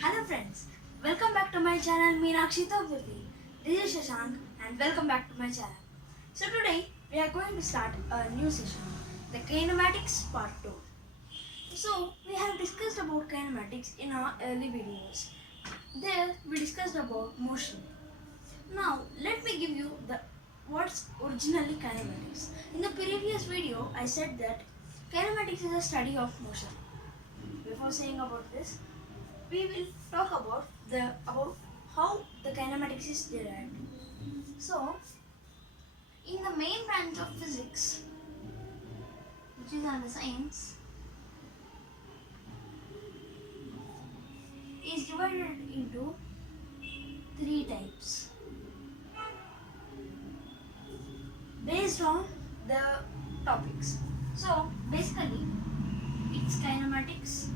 Hello friends, welcome back to my channel Meenakshi Togurti. This is Shashank and welcome back to my channel. So today we are going to start a new session, the Kinematics part 2. So we have discussed about kinematics in our early videos. There we discussed about motion. Now let me give you the what's originally kinematics. In the previous video I said that kinematics is a study of motion. Before saying about this, we will talk about how the kinematics is derived. So, in the main branch of physics, which is under science, is divided into three types based on the topics. So, basically, it's kinematics,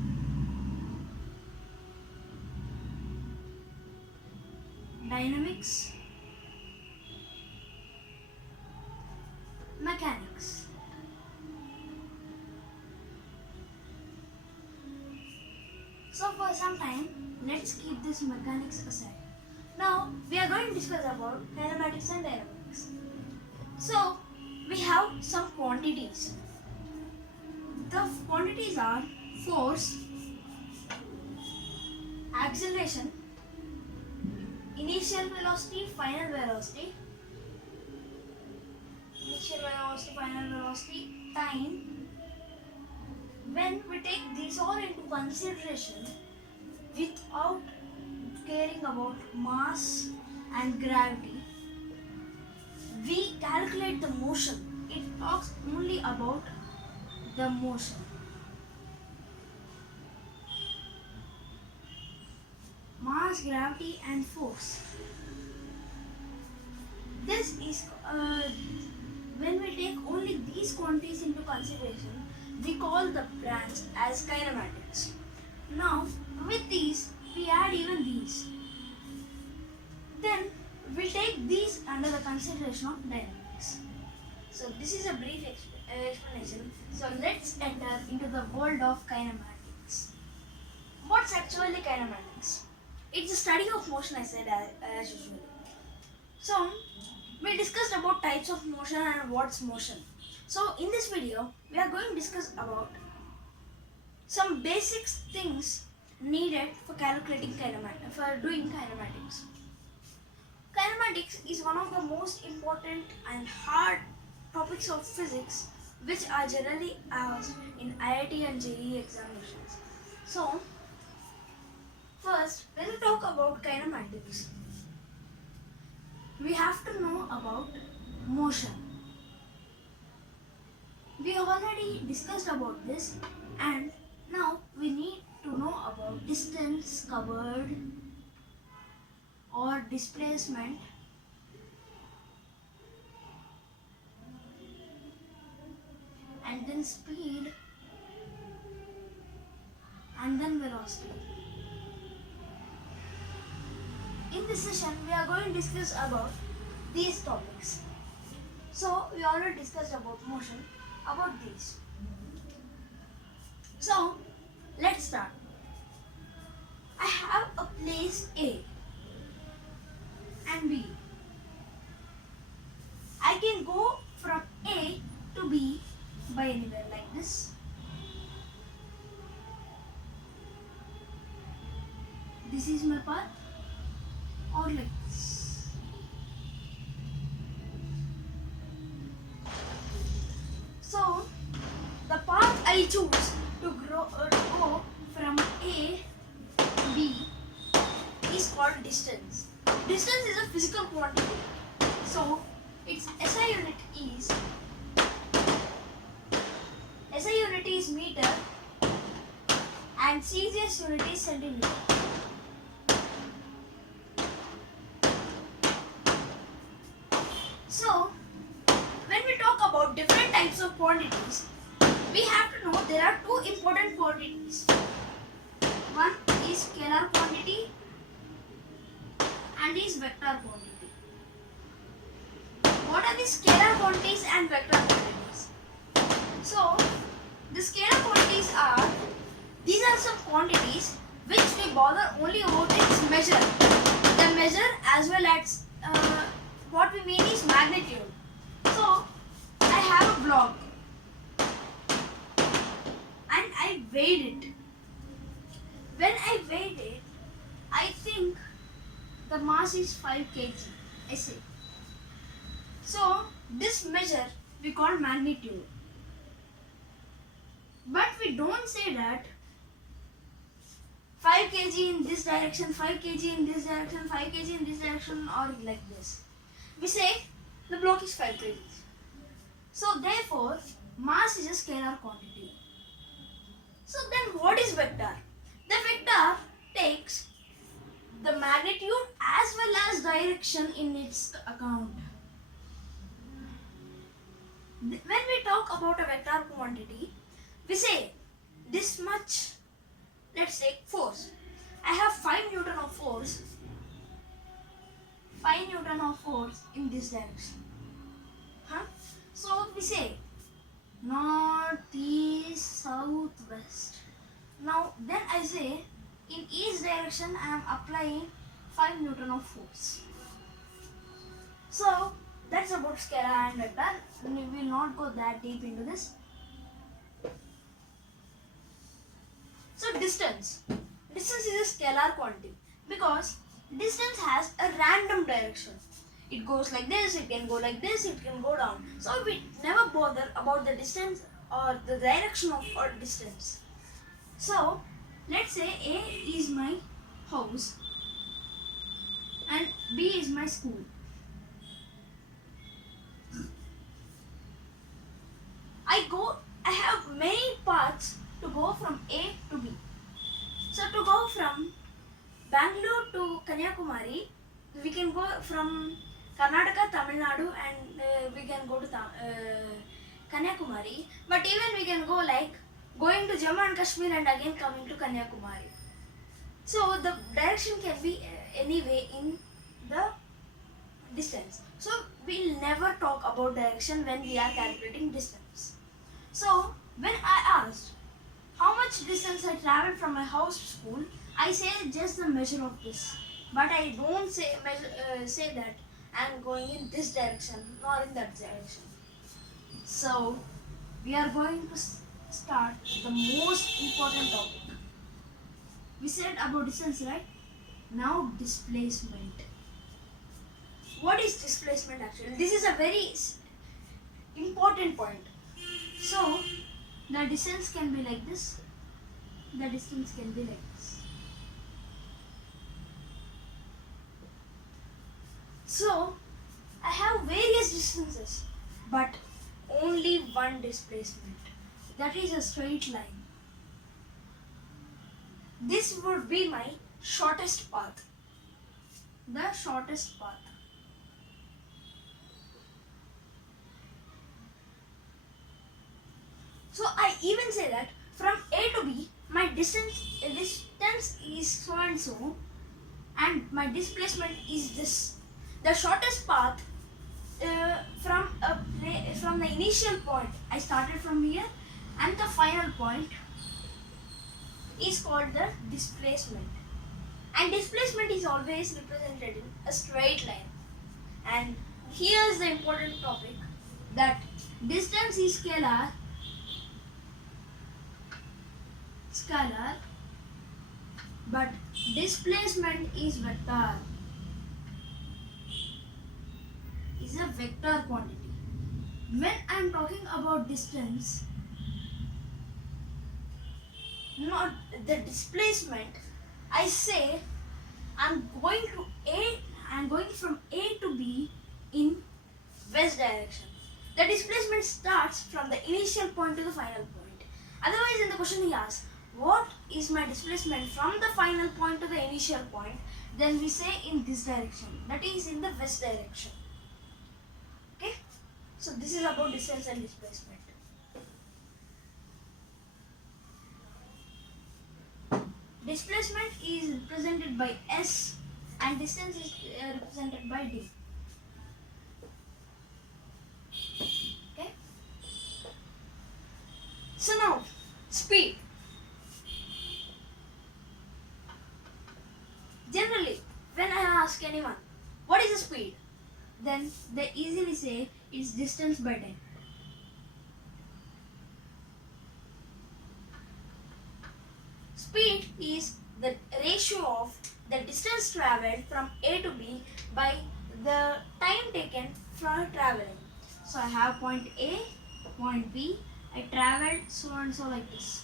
dynamics, mechanics. So for some time, let's keep this mechanics aside. Now we are going to discuss about kinematics and dynamics. So we have some quantities. The quantities are force, acceleration, initial velocity, final velocity, final velocity, time. When we take these all into consideration without caring about mass and gravity, we calculate the motion. It talks only about the motion. Mass, gravity and force. This is when we take only these quantities into consideration, we call the branch as kinematics. Now with these we add even these. Then we take these under the consideration of dynamics. So this is a brief explanation. So let's enter into the world of kinematics. What's actually kinematics? It's a study of motion, I said as usual. So, we discussed about types of motion and what's motion. So, in this video, we are going to discuss about some basic things needed for calculating for doing kinematics. Kinematics is one of the most important and hard topics of physics which are generally asked in IIT and JEE examinations. So, first, when we talk about kinematics, we have to know about motion. We already discussed about this, and now we need to know about distance covered or displacement, and then speed, and then velocity. In this session, we are going to discuss about these topics. So, we already discussed about motion, about these. So, let's start. I have a place A and B. I can go from A to B by anywhere like this. This is my path. Or like this. So, the path I choose to go from A to B is called distance. Distance is a physical quantity. So, its SI unit is meter and CGS unit is centimeter. So, when we talk about different types of quantities, we have to know there are two important quantities. One is scalar quantity and is vector quantity. What are the scalar quantities and vector quantities? So, the scalar quantities are, these are some quantities which we bother only about its measure. The measure as well as what we mean is magnitude. So I have a block and I weighed it. When I weighed it, I think the mass is 5 kg. I say. So this measure we call magnitude. But we don't say that 5 kg in this direction, 5 kg in this direction, 5 kg in this direction, or like this. We say the block is 5 kg. So therefore, mass is a scalar quantity. So then what is vector? The vector takes the magnitude as well as direction in its account. When we talk about a vector quantity, we say this much, let's take force. I have 5 Newton of force, 5 Newton of force in this direction. So we say north, east, south, west. Now then I say in each direction I am applying 5 Newton of force. So that's about scalar and vector. We will not go that deep into this. So distance. Distance is a scalar quantity because distance has a random direction. It goes like this, it can go like this, it can go down. So we never bother about the distance or the direction of our distance. So let's say A is my house and B is my school. I have many paths to go from A to B. So to go from Bangalore to Kanyakumari, we can go from Karnataka, Tamil Nadu, and we can go to Kanyakumari. But even we can go like going to Jammu and Kashmir and again coming to Kanyakumari. So the direction can be anyway in the distance. So we'll never talk about direction when we are calculating distance. So when I asked how much distance I traveled from my house to school, I say just the measure of this. But I don't say that I am going in this direction nor in that direction. So we are going to start the most important topic. We said about distance, right? Now displacement. What is displacement actually? This is a very important point. So the distance can be like this. The distance can be like this. So I have various distances, but only one displacement. That is a straight line. This would be my shortest path. The shortest path. So I even say that from A to B, my distance is so and so, and my displacement is this. The shortest path from the initial point, I started from here, and the final point is called the displacement. And displacement is always represented in a straight line. And here is the important topic, that distance is scalar, but displacement is vector. Is a vector quantity. When I am talking about distance, not the displacement, I say I am going from A to B in west direction. The displacement starts from the initial point to the final point. Otherwise, in the question he asks, what is my displacement from the final point to the initial point? Then we say in this direction, that is in the west direction. Okay? So this is about distance and displacement. Displacement is represented by S and distance is represented by D. Okay? So now, speed. ask anyone, what is the speed? Then they easily say it's distance by time. Speed is the ratio of the distance traveled from A to B by the time taken for traveling. So I have point A, point B, I traveled so and so like this.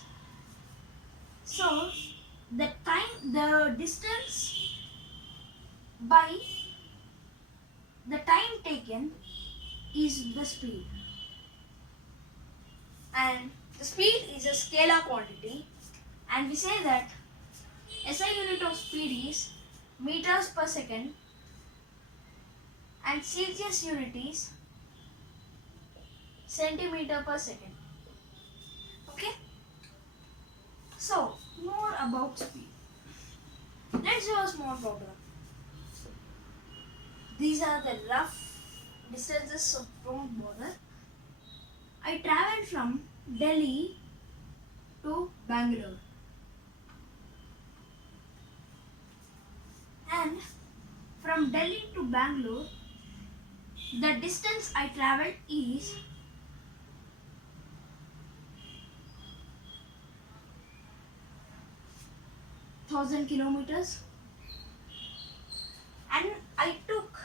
So the distance by the time taken is the speed. And the speed is a scalar quantity, and we say that SI unit of speed is meters per second and Celsius unit is centimeter per second. Okay? So, more about speed. Let's do a small problem. These are the rough distances, so don't bother. I traveled from Delhi to Bangalore. And from Delhi to Bangalore, the distance I traveled is 1000 kilometers, and I took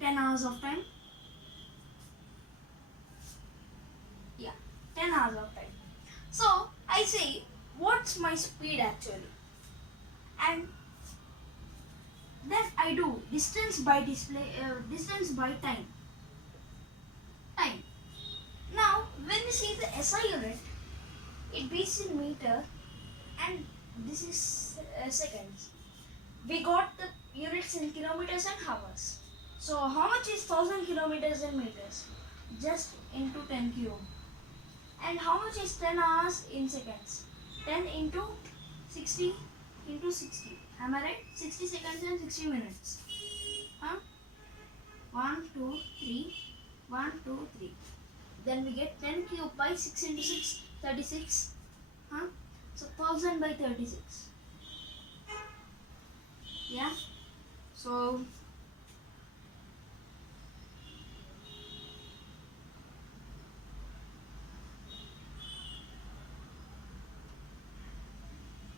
10 hours of time. Yeah, 10 hours of time. So I say, what's my speed actually? And then I do distance by distance by time. Time. Now, when we see the SI unit, it beats in meter, and this is seconds. We got the units in kilometers and hours. So how much is 1000 kilometers in meters? Just into 10 cube. And how much is 10 hours in seconds? 10 into 60 into 60. Am I right? 60 seconds and 60 minutes. Huh? 1, 2, 3. 1, 2, 3. Then we get 10 cube by 6 into 6, 36. Huh? So 1000 by 36. Yeah. So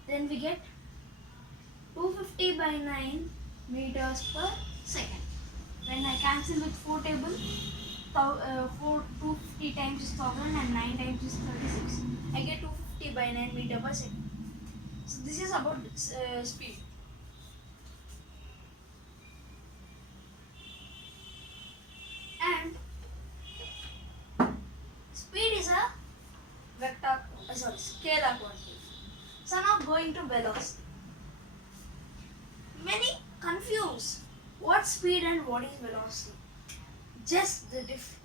then we get 250 by 9 meters per second. When I cancel with 4 table, 250 times is 1000 and 9 times is 36. I get 250 by 9 meter per second. So this is about speed. And speed is a scalar quantity. So now going to velocity. Many confuse what speed and what is velocity. Just the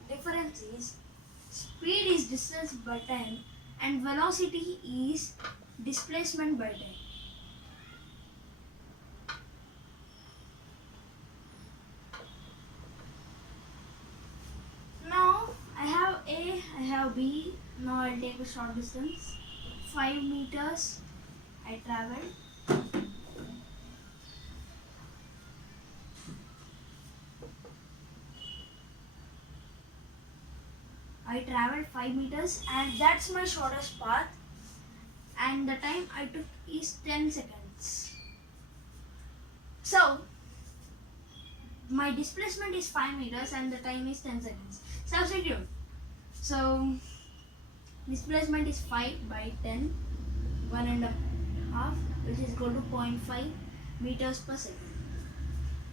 difference is speed is distance by time and velocity is displacement by time. Now I have A, I have B. Now I'll take a short distance. 5 meters I traveled. I traveled 5 meters, and that's my shortest path, and the time I took is 10 seconds. So my displacement is 5 meters and the time is 10 seconds. Substitute. So displacement is 5 by 10, 1.5, which is equal to 0.5 meters per second.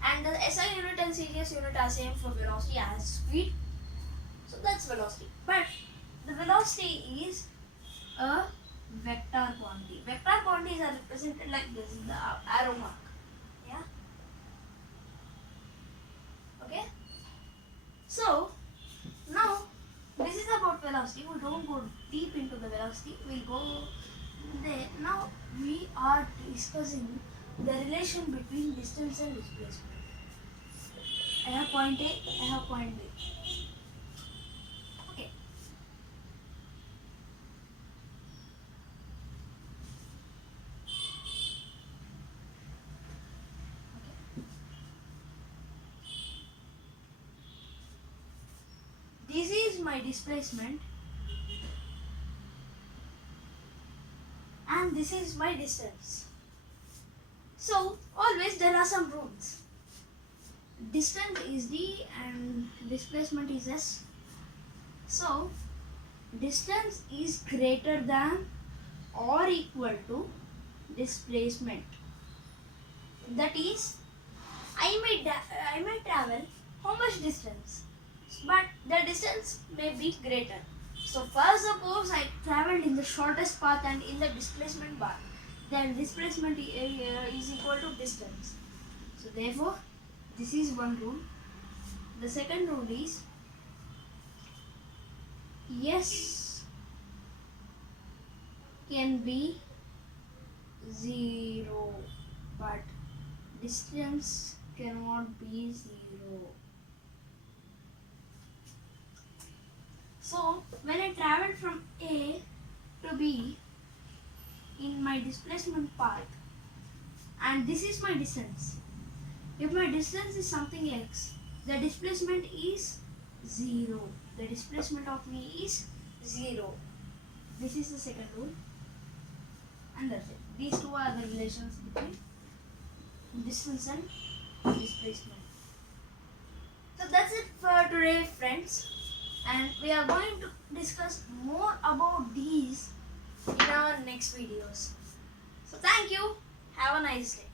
And the SI unit and Celsius unit are same for velocity as speed. So that's velocity. But the velocity is a vector quantity. Vector quantities are represented like this, the arrow mark. Yeah. Okay. So now this is about velocity. We don't go deep into the velocity. We'll go there. Now we are discussing the relation between distance and displacement. I have point A, I have point B. Okay. this is my displacement and this is my distance. So always there are some rules. Distance is d and displacement is s. So distance is greater than or equal to displacement. That is, I may travel how much distance, but the distance may be greater. So first suppose I traveled in the shortest path and in the displacement path, then displacement is equal to distance. So therefore, this is one rule. The second rule is S can be 0, but distance cannot be 0. So when I travel from A to B in my displacement path, and this is my distance. If my distance is something else, the displacement is 0. The displacement of me is 0. This is the second rule. And that's it. These two are the relations between distance and displacement. So that's it for today, friends. And we are going to discuss more about these in our next videos. So thank you. Have a nice day.